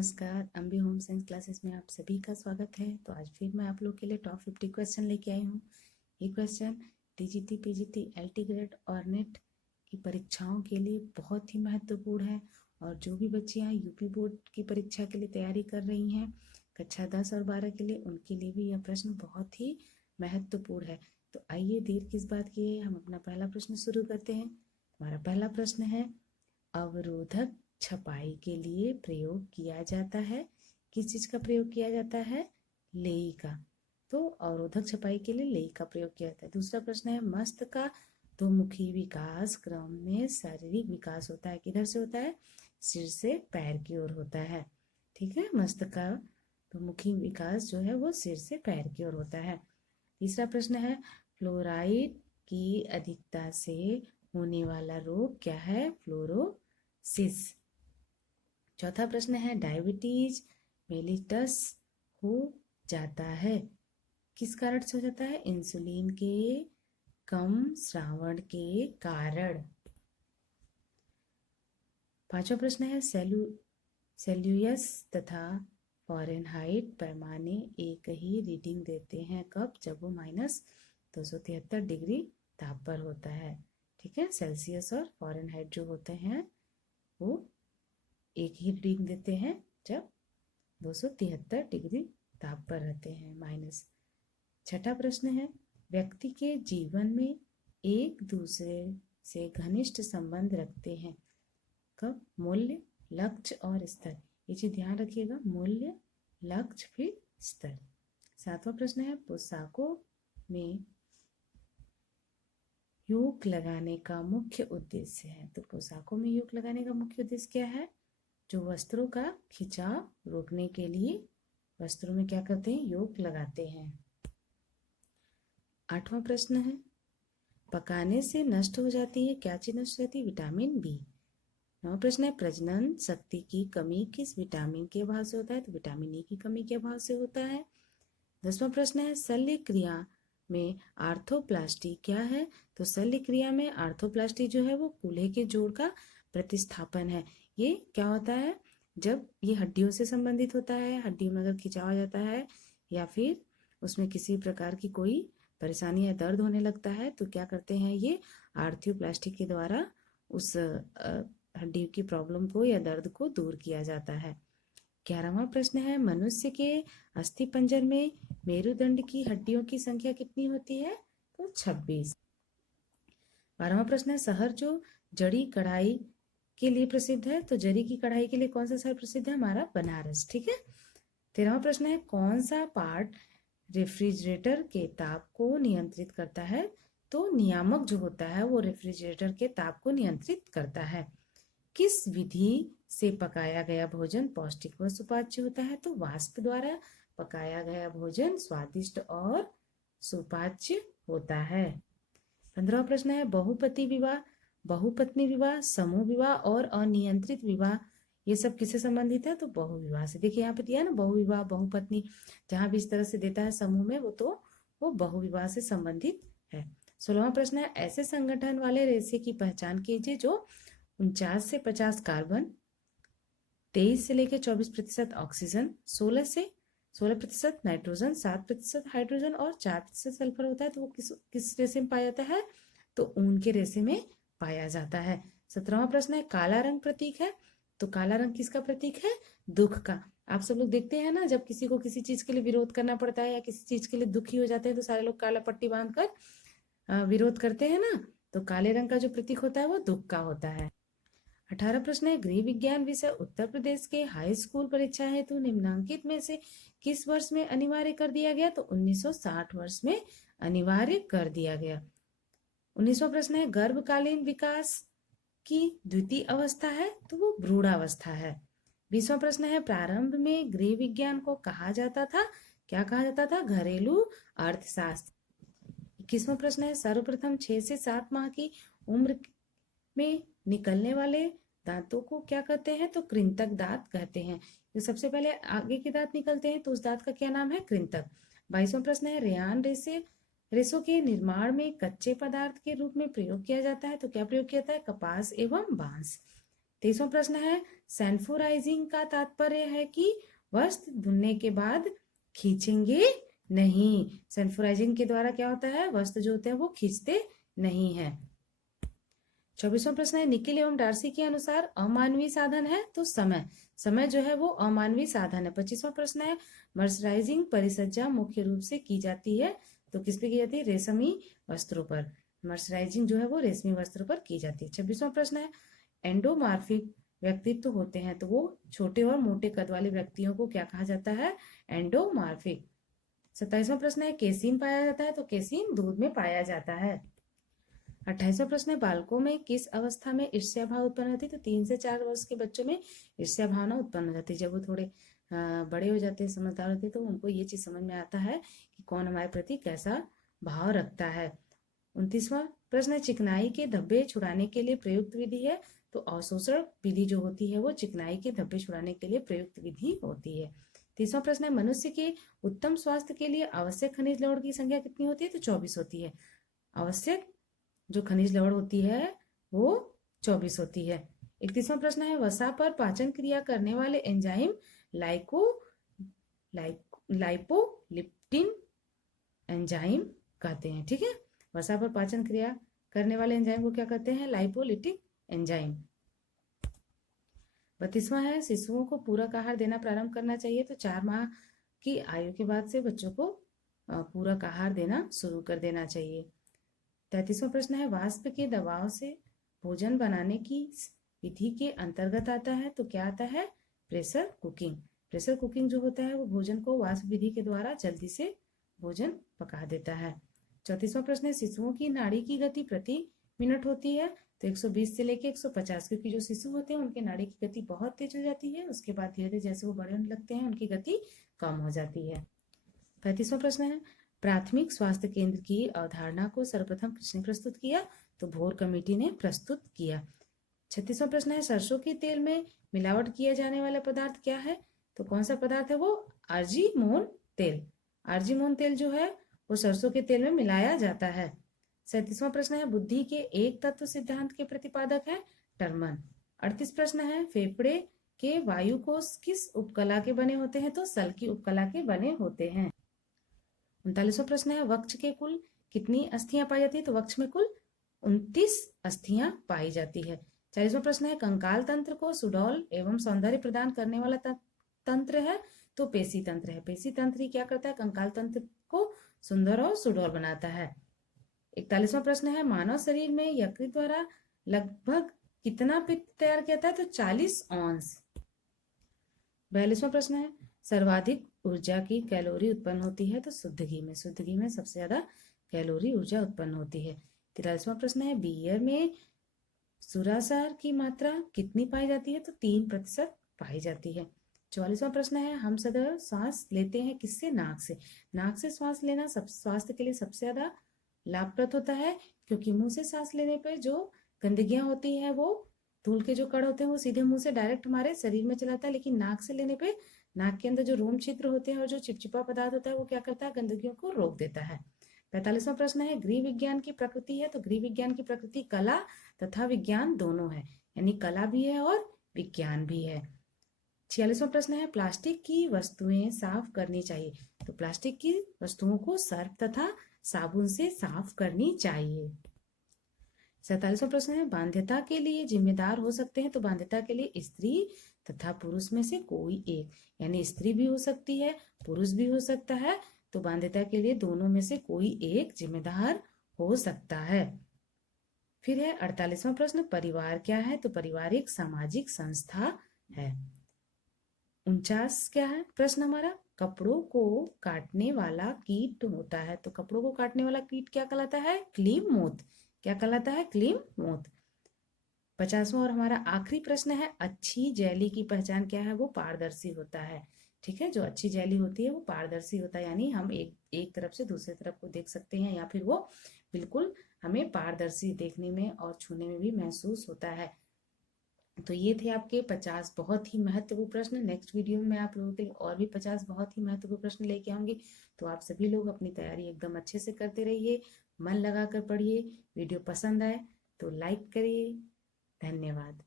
नमस्कार, अम्बी home science classes में आप सभी का स्वागत है। तो आज फिर मैं आप लोग के लिए टॉप 50 क्वेश्चन लेके आई हूँ। ये question TGT, PGT, LT grade और नेट की परीक्षाओं के लिए बहुत ही महत्वपूर्ण है। और जो भी बच्चियाँ यूपी बोर्ड की परीक्षा के लिए तैयारी कर रही हैं कक्षा 10 और 12 के लिए, उनके लिए भी यह प्रश्न बहुत ही महत्वपूर्ण है। तो आइए देर किस बात की है, हम अपना पहला प्रश्न शुरू करते हैं। हमारा पहला प्रश्न है, अवरोधक छपाई के लिए प्रयोग किया जाता है। किस चीज का प्रयोग किया जाता है? लेई का। तो अवरोधक छपाई के लिए लेई का प्रयोग किया जाता है। दूसरा प्रश्न है, मस्त का दोमुखी विकास क्रम में शारीरिक विकास होता है। किधर से होता है? सिर से पैर की ओर होता है। ठीक है, मस्त का दोमुखी विकास जो है वो सिर से पैर की ओर होता है। तीसरा प्रश्न है, फ्लोराइड की अधिकता से होने वाला रोग क्या है? फ्लोरोसिस। चौथा प्रश्न है, डायबिटीज मेलिटस हो जाता है। किस कारण से हो जाता है? इंसुलिन के कम श्रावण के कारण। पांचवा प्रश्न है, सेल्सियस तथा फ़ारेनहाइट पैमाने एक ही रीडिंग देते हैं। कब? जब वो -273 डिग्री ताप पर होता है। ठीक है, सेल्सियस और फ़ारेनहाइट जो होते हैं वो एक ही रीडिंग देते हैं जब 273 डिग्री ताप पर रहते हैं माइनस। छठा प्रश्न है, व्यक्ति के जीवन में एक दूसरे से घनिष्ठ संबंध रखते हैं। कब? मूल्य, लक्ष्य और स्तर। ये चीज ध्यान रखिएगा, मूल्य, लक्ष्य फिर स्तर। सातवां प्रश्न है, पोशाकों में योक लगाने का मुख्य उद्देश्य है। तो पोशाकों में योक लगाने का मुख्य उद्देश्य क्या है? जो वस्त्रों का खिंचाव रोकने के लिए वस्त्रों में क्या करते हैं? योक लगाते हैं। आठवां प्रश्न है, पकाने से नष्ट हो जाती है। क्या चीज नष्ट हो जाती है? Vitamin B. नौवां प्रश्न है, प्रजनन शक्ति की कमी किस विटामिन के अभाव से होता है? तो विटामिन ई की कमी के अभाव से होता है। 10वां प्रश्न है, शल्य क्रिया में आर्थोप्लास्टी क्या है? तो शल्य क्रिया में आर्थोप्लास्टी जो है वो कूल्हे के जोड़ का प्रतिस्थापन है। ये क्या होता है? जब ये हड्डियों से संबंधित होता है, हड्डियों में अगर खिंचाव आ जाता है या फिर उसमें किसी प्रकार की कोई परेशानी या दर्द होने लगता है तो क्या करते हैं, ये आर्थोप्लास्टी के द्वारा उस हड्डी की प्रॉब्लम को या दर्द को दूर किया जाता है। 11वां प्रश्न है, मनुष्य के अस्थि पंजर में मेरुदंड की हड्डियों की संख्या कितनी होती है? तो 26। 12वां प्रश्न है, शहर जो जड़ी कढ़ाई के लिए प्रसिद्ध है। तो जरी की कढ़ाई के लिए कौन सा शहर प्रसिद्ध है? हमारा बनारस। ठीक है। 13वां प्रश्न है, कौन सा पार्ट रेफ्रिजरेटर के ताप को नियंत्रित करता है? तो नियामक जो होता है वो रेफ्रिजरेटर के ताप को नियंत्रित करता है। किस विधि से पकाया गया भोजन पौष्टिक व सुपाच्य होता है? तो वाष्प द्वारा पकाया गया भोजन स्वादिष्ट और सुपाच्य होता है। 15वां प्रश्न है, बहुपति विवाह, बहुपत्नी विवाह, समूह विवाह और अनियंत्रित विवाह ये सब किससे संबंधित है? तो बहुविवाह से। देखिए यहाँ पे दिया ना, बहुविवाह, बहुपत्नी, जहां भी इस तरह से देता है समूह में वो बहुविवाह से संबंधित है। 16वां प्रश्न है, ऐसे संगठन वाले रेशे की पहचान कीजिए जो 49 से 50 कार्बन, 23 से लेकर 24% ऑक्सीजन, 16% नाइट्रोजन, 7% हाइड्रोजन और 4% सल्फर होता है। तो वो किस रेशे में पाया जाता है? तो ऊन के रेशे में पाया जाता है। 17वां प्रश्न है, काला रंग प्रतीक है। तो काला रंग किसका प्रतीक है? दुख का। आप सब लोग देखते हैं ना, जब किसी को किसी चीज के लिए विरोध करना पड़ता है या किसी चीज के लिए दुखी हो जाते हैं तो सारे लोग काला पट्टी बांधकर विरोध करते हैं ना। तो काले रंग का जो प्रतीक होता है वो दुख का होता है। 18 प्रश्न है, गृह विज्ञान विषय उत्तर प्रदेश के हाई स्कूल परीक्षा हेतु निम्नांकित में से किस वर्ष में अनिवार्य कर दिया गया? तो 1960 वर्ष में अनिवार्य कर दिया गया। 19वां प्रश्न है, गर्भकालीन विकास की द्वितीय अवस्था है। तो वो भ्रूणावस्था है। 20वां प्रश्न है, प्रारंभ में गृह विज्ञान को कहा जाता था, क्या कहा जाता था? घरेलू अर्थशास्त्र। 21वां प्रश्न है, सर्वप्रथम 6 से 7 माह की उम्र में निकलने वाले दांतों को क्या कहते हैं? तो कृंतक दांत कहते हैं। जो सबसे पहले आगे के दांत निकलते हैं तो उस दांत का क्या नाम है? कृंतक। 22वां प्रश्न है, रेयान रेशों के निर्माण में कच्चे पदार्थ के रूप में प्रयोग किया जाता है। तो क्या प्रयोग किया जाता है? कपास एवं बांस। 23वां प्रश्न है सैनिटाइजिंग का तात्पर्य है कि वस्त्र धुलने के बाद खींचेंगे नहीं। सैनिटाइजिंग के द्वारा क्या होता है, वस्त्र जो होते हैं वो खींचते नहीं है। 24वां प्रश्न है निकिल एवं डार्सी के अनुसार अमानवीय साधन है तो समय, समय जो है वो अमानवीय साधन है। 25वां प्रश्न है मर्सराइजिंग परिसज्जा मुख्य रूप से की जाती है तो किस पे की जाती है, रेशमी वस्त्रों पर। मर्सराइजिंग जो है वो रेशमी वस्त्रों पर की जाती है। 26वां प्रश्न है एंडोमार्फिक व्यक्तित्व होते हैं तो वो छोटे और मोटे कद वाले व्यक्तियों को क्या कहा जाता है, एंडोमार्फिक। 27वां प्रश्न है केसीन पाया जाता है तो केसीन दूध में पाया जाता है। 28वां प्रश्न है बालकों में किस अवस्था में ईर्ष्या भाव उत्पन्न होती है तो 3 से 4 वर्ष के बच्चों में ईर्ष्या भावना उत्पन्न हो जाती है। जब वो थोड़े बड़े हो जाते हैं, समझदार होते हैं, तो उनको ये चीज समझ में आता है कि कौन हमारे प्रति कैसा भाव रखता है। 29वां प्रश्न है चिकनाई के धब्बे छुड़ाने के लिए प्रयुक्त विधि है तो अवशोषण विधि जो होती है वो चिकनाई के धब्बे छुड़ाने के लिए प्रयुक्त विधि होती है। 30वां प्रश्न है मनुष्य के उत्तम स्वास्थ्य के लिए आवश्यक खनिज लवण की संख्या कितनी होती है तो 24 होती है। आवश्यक जो खनिज लवण होती है वो 24 होती है। 31वां प्रश्न है वसा पर पाचन क्रिया करने वाले एंजाइम लाइपोलिप्टिन एंजाइम कहते हैं। ठीक है, वसा पर पाचन क्रिया करने वाले एंजाइम को क्या कहते हैं, लाइपोलिटिक एंजाइम। 32वां है शिशुओं को पूरक आहार देना प्रारंभ करना चाहिए तो 4 माह की आयु के बाद से बच्चों को पूरक आहार देना शुरू कर देना चाहिए। 33वां प्रश्न है वाष्प के दबाव से भोजन बनाने की विधि के अंतर्गत आता है तो क्या आता है, प्रेशर कुकिंग। प्रेशर कुकिंग जो होता है वो भोजन को वाष्प विधि के द्वारा जल्दी से भोजन पका देता है। 34वां प्रश्न है शिशुओं की नाड़ी की गति प्रति मिनट होती है तो 120 से लेके 150, क्योंकि जो शिशु होते हैं उनके नाड़ी की गति बहुत तेज हो जाती है, उसके बाद धीरे धीरे जैसे वो बड़े होने लगते हैं उनकी गति कम हो जाती है। 35वां प्रश्न है प्राथमिक स्वास्थ्य केंद्र की अवधारणा को सर्वप्रथम किसने प्रस्तुत किया तो भोर कमेटी ने प्रस्तुत किया। 36वां प्रश्न है सरसों के तेल में मिलावट किया जाने वाला पदार्थ क्या है तो कौन सा पदार्थ है वो, आर्जीमोन तेल। आर्जीमोन तेल जो है वो सरसों के तेल में मिलाया जाता है। 37वां प्रश्न है बुद्धि के एक तत्व सिद्धांत के प्रतिपादक है टर्मन। 38 प्रश्न है फेफड़े के वायु कोष किस उपकला के बने होते हैं तो सल की उपकला के बने होते हैं। 39वां प्रश्न है वक्ष के कुल कितनी अस्थियां पाई जाती है तो वक्ष में कुल 29 अस्थियां पाई जाती है। 40वां प्रश्न है कंकाल तंत्र को सुडौल एवं सौंदर्य प्रदान करने वाला तंत्र है तो पेशी तंत्र है। पेशी तंत्र ही क्या करता है, कंकाल तंत्र को सुंदर और सुडौल बनाता है। 41वां प्रश्न है मानव शरीर में यकृत द्वारा लगभग कितना पित्त तैयार किया जाता है तो 40 औंस। 42वां प्रश्न है सर्वाधिक ऊर्जा की कैलोरी उत्पन्न होती है तो शुद्ध घी में। शुद्ध घी में सबसे ज्यादा कैलोरी ऊर्जा उत्पन्न होती है। 43वां प्रश्न है बियर में सुरासार की मात्रा कितनी पाई जाती है तो 3% पाई जाती है। 44वां प्रश्न है हम सदैव सांस लेते हैं किससे, नाक से। नाक से श्वास लेना सब स्वास्थ्य के लिए सबसे ज्यादा लाभप्रद होता है क्योंकि मुंह से सांस लेने पर जो गंदगियां होती है वो धूल के जो कण होते हैं वो सीधे मुंह से डायरेक्ट हमारे शरीर में चलाता है, लेकिन नाक से लेने पे नाक के अंदर जो रोम छिद्र होते हैं और जो चिपचिपा पदार्थ होता है वो क्या करता है, गंदगियों को रोक देता है। 45वां प्रश्न है गृह विज्ञान की प्रकृति है तो गृह विज्ञान की प्रकृति कला तथा विज्ञान दोनों है, यानी कला भी है और विज्ञान भी है। 46वां प्रश्न है प्लास्टिक की वस्तुएं साफ करनी चाहिए तो प्लास्टिक की वस्तुओं को सर्फ तथा साबुन से साफ करनी चाहिए। 47वां प्रश्न है बाध्यता के लिए जिम्मेदार हो सकते हैं तो बाध्यता के लिए स्त्री तथा पुरुष में से कोई एक, यानी स्त्री भी हो सकती है पुरुष भी हो सकता है तो बाध्यता के लिए दोनों में से कोई एक जिम्मेदार हो सकता है। फिर है 48वां प्रश्न परिवार क्या है तो परिवार एक सामाजिक संस्था है। 49 क्या है प्रश्न हमारा, कपड़ों को काटने वाला कीट होता है तो कपड़ों को काटने वाला कीट क्या कहलाता है, क्लीमोथ। क्या कहलाता है, क्लीमोथ। 50वां और हमारा आखिरी प्रश्न है अच्छी जेली की पहचान क्या है, वो पारदर्शी होता है। ठीक है, जो अच्छी जेली होती है वो पारदर्शी होता है, यानी हम एक तरफ से दूसरे तरफ को देख सकते हैं या फिर वो बिल्कुल हमें पारदर्शी देखने में और छूने में भी महसूस होता है। तो ये थे आपके 50 बहुत ही महत्वपूर्ण प्रश्न। नेक्स्ट वीडियो में मैं आप लोगों के लिए और भी 50 बहुत ही महत्वपूर्ण प्रश्न लेके आऊंगी। तो आप सभी लोग अपनी तैयारी एकदम अच्छे से करते रहिए, मन लगाकर पढ़िए। वीडियो पसंद आए तो लाइक करिए। धन्यवाद।